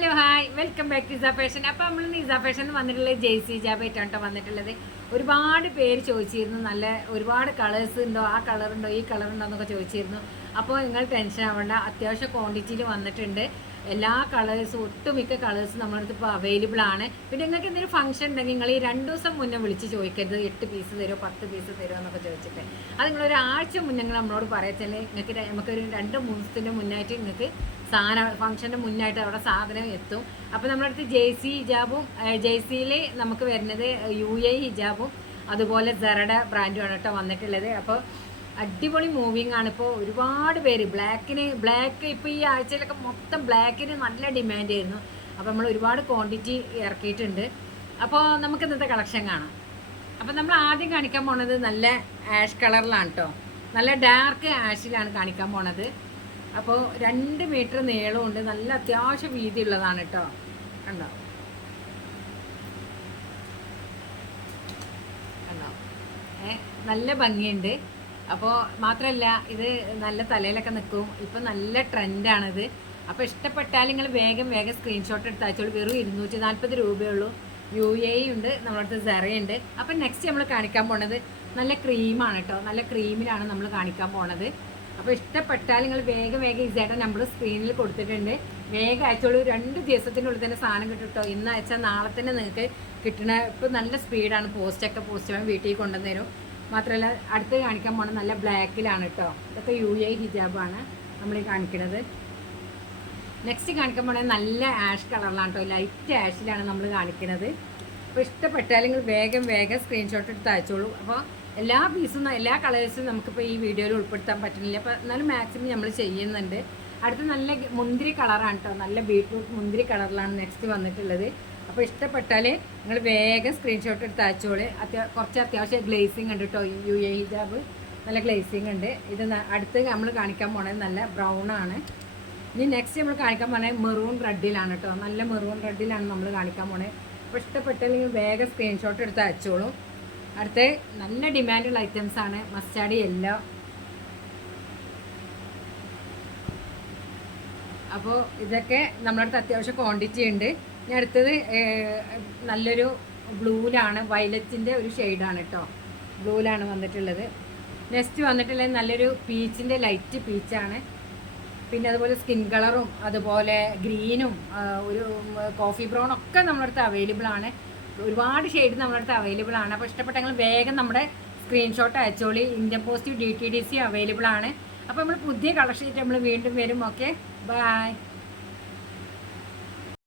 Hello hi welcome back to Isa fashion അപ്പോൾ നമ്മൾ Isha fashion വന്നിട്ടുള്ളത് ജെയ്സി ജാബായിട്ടാണ് കേട്ടോ വന്നിട്ടുള്ളത്. ഒരുപാട് പേര് ചോദിച്ചിരുന്നു. നല്ല ഒരുപാട് കളേഴ്സ് ഉണ്ടോ? ആ കളർ ഉണ്ടോ? ഈ കളർ ഉണ്ടോ? എന്നൊക്കെ ചോദിച്ചിരുന്നു. അപ്പോൾ നിങ്ങൾ ടെൻഷൻ ആവേണ്ട. അത്യാവശ്യം ക്വാണ്ടിറ്റിയിൽ വന്നിട്ടുണ്ട്. എല്ലാ കളേഴ്സും ഒട്ടുമിക്ക കളേഴ്സ് നമ്മുടെ അടുത്ത് ഇപ്പോൾ അവൈലബിൾ ആണ്. പിന്നെ നിങ്ങൾക്ക് എന്തെങ്കിലും ഫംഗ്ഷൻ ഉണ്ടെങ്കിൽ നിങ്ങൾ ഈ രണ്ട് ദിവസം മുന്നേ വിളിച്ച് ചോദിക്കരുത്. എട്ട് പീസ് തരുമോ പത്ത് പീസ് തരുമോ എന്നൊക്കെ ചോദിച്ചിട്ട്. അത് നിങ്ങൾ ഒരാഴ്ച മുന്നേ നിങ്ങൾ നമ്മളോട് പറയച്ചാൽ നിങ്ങൾക്ക് നമുക്കൊരു രണ്ട് മൂന്ന് ദിവസത്തിന്റെ മുന്നായിട്ട് നിങ്ങൾക്ക് സാധനം ഫംഗ്ഷന്റെ മുന്നായിട്ട് അവിടെ സാധനം എത്തും. അപ്പോൾ നമ്മുടെ അടുത്ത് ജെയ്സി ഹിജാബും ജെയ്സിയിൽ നമുക്ക് വരുന്നത് യു എ ഹിജാബും അതുപോലെ സെറഡ ബ്രാൻഡുമാണ് കേട്ടോ വന്നിട്ടുള്ളത്. അപ്പോൾ അടിപൊളി മൂവിങ് ആണ്. ഇപ്പോൾ ഒരുപാട് പേര് ബ്ലാക്കിന് ബ്ലാക്ക് ഇപ്പോൾ ഈ ആഴ്ചയിലൊക്കെ മൊത്തം ബ്ലാക്കിന് നല്ല ഡിമാൻഡ് ആയിരുന്നു. അപ്പോൾ നമ്മൾ ഒരുപാട് ക്വാണ്ടിറ്റി ഇറക്കിയിട്ടുണ്ട്. അപ്പോൾ നമുക്ക് ഇന്നത്തെ കളക്ഷൻ കാണാം. അപ്പോൾ നമ്മൾ ആദ്യം കാണിക്കാൻ പോണത് നല്ല ആഷ് കളറിലാണ് കേട്ടോ നല്ല ഡാർക്ക് ആഷിലാണ് കാണിക്കാൻ പോണത്. അപ്പോൾ രണ്ട് മീറ്റർ നീളമുണ്ട്. നല്ല അത്യാവശ്യം വീതിയുള്ളതാണ് കേട്ടോ കണ്ടോ? കണ്ടോ? നല്ല ഭംഗിയുണ്ട്. അപ്പോൾ മാത്രമല്ല ഇത് നല്ല തലയിലൊക്കെ നിൽക്കും. ഇപ്പം നല്ല ട്രെൻഡാണിത്. അപ്പോൾ ഇഷ്ടപ്പെട്ടാൽ നിങ്ങൾ വേഗം വേഗം സ്ക്രീൻഷോട്ട് എടുത്ത് അയച്ചോളൂ. വെറും ഇരുന്നൂറ്റി നാൽപ്പത് രൂപയുള്ളൂ. യു എ ഉണ്ട് നമ്മുടെ അടുത്ത് സെറയുണ്ട് അപ്പം നെക്സ്റ്റ് നമ്മൾ കാണിക്കാൻ പോണത് നല്ല ക്രീമാണ് കേട്ടോ നല്ല ക്രീമിലാണ് നമ്മൾ കാണിക്കാൻ പോണത്. അപ്പോൾ ഇഷ്ടപ്പെട്ടാൽ നിങ്ങൾ വേഗം വേഗം ഇസേട്ട നമ്പർ സ്ക്രീനിൽ കൊടുത്തിട്ടുണ്ട്. വേഗം അയച്ചോളൂ. രണ്ട് ദിവസത്തിനുള്ളിൽ തന്നെ സാധനം കിട്ടും കേട്ടോ ഇന്ന് അയച്ചാൽ നാളെ തന്നെ നിങ്ങൾക്ക് കിട്ടണ ഇപ്പോൾ നല്ല സ്പീഡാണ് പോസ്റ്റൊക്കെ പോസ്റ്റ് വീട്ടിൽ കൊണ്ടുവന്നേരും മാത്രമല്ല അടുത്ത് കാണിക്കാൻ പോണ നല്ല ബ്ലാക്കിലാണ് കേട്ടോ ഇതൊക്കെ യു എ ഹിജാബാണ് നമ്മൾ കാണിക്കുന്നത് നെക്സ്റ്റ് കാണിക്കാൻ പോണത് നല്ല ആഷ് കളറിലാണ് കേട്ടോ ലൈറ്റ് ആഷിലാണ് നമ്മൾ കാണിക്കുന്നത് അപ്പോൾ ഇഷ്ടപ്പെട്ടാൽ നിങ്ങൾ വേഗം വേഗം സ്ക്രീൻഷോട്ട് എടുത്ത് അയച്ചോളൂ. അപ്പോൾ എല്ലാ പീസും എല്ലാ കളേഴ്സും നമുക്കിപ്പോൾ ഈ വീഡിയോയിൽ ഉൾപ്പെടുത്താൻ പറ്റുന്നില്ല. അപ്പോൾ എന്നാലും മാക്സിമം നമ്മൾ ചെയ്യുന്നുണ്ട്. അടുത്ത നല്ല മുന്തിരി കളറാണ് കേട്ടോ നല്ല ബീട്രൂട്ട് മുന്തിരി കളറിലാണ് നെക്സ്റ്റ് വന്നിട്ടുള്ളത്. അപ്പോൾ ഇഷ്ടപ്പെട്ടാൽ നിങ്ങൾ വേഗം സ്ക്രീൻഷോട്ട് എടുത്ത് അയച്ചോളൂ. അത്യാ കുറച്ച് അത്യാവശ്യം ഗ്ലേസിങ് ഉണ്ട് കേട്ടോ യു എ ഹിജാബ് നല്ല ഗ്ലേസിങ് ഉണ്ട്. ഇത് അടുത്ത് നമ്മൾ കാണിക്കാൻ പോണത് നല്ല ബ്രൗൺ ആണ്. ഇനി നെക്സ്റ്റ് നമ്മൾ കാണിക്കാൻ പോണത് മെറൂൺ റെഡിലാണ് കേട്ടോ നല്ല മെറൂൺ റെഡിലാണ് നമ്മൾ കാണിക്കാൻ പോണത്. അപ്പോൾ ഇഷ്ടപ്പെട്ടാൽ നിങ്ങൾ വേഗം സ്ക്രീൻഷോട്ട് എടുത്ത് അയച്ചോളൂ. അടുത്ത നല്ല ഡിമാൻഡുള്ള ഐറ്റംസ് ആണ്. മസ്റ്റാർഡ് യെല്ലോ അപ്പോൾ ഇതൊക്കെ നമ്മളടുത്ത് അത്യാവശ്യം ക്വാണ്ടിറ്റി ഉണ്ട്. ഇനി അടുത്തത് നല്ലൊരു ബ്ലൂലാണ് വയലറ്റിന്റെ ഒരു ഷെയ്ഡാണ് കേട്ടോ ബ്ലൂലാണ് വന്നിട്ടുള്ളത്. നെക്സ്റ്റ് വന്നിട്ടുള്ളത് നല്ലൊരു പീച്ചിന്റെ ലൈറ്റ് പീച്ചാണ്. പിന്നെ അതുപോലെ സ്കിൻ കളറും അതുപോലെ ഗ്രീനും ഒരു കോഫി ബ്രൗൺ ഒക്കെ നമ്മുടെ അടുത്ത് അവൈലബിൾ ആണ്. ഒരുപാട് ഷെയ്ഡ് നമ്മുടെ അടുത്ത് അവൈലബിൾ ആണ്. അപ്പോൾ ഇഷ്ടപ്പെട്ടെങ്കിൽ വേഗം നമ്മുടെ screenshot അയച്ചോളി. Indian post D T D C available ആണ്. അപ്പോൾ നമ്മൾ പുതിയ കളക്ഷൻ നമ്മൾ വീണ്ടും വരും ഓക്കെ. ബൈ.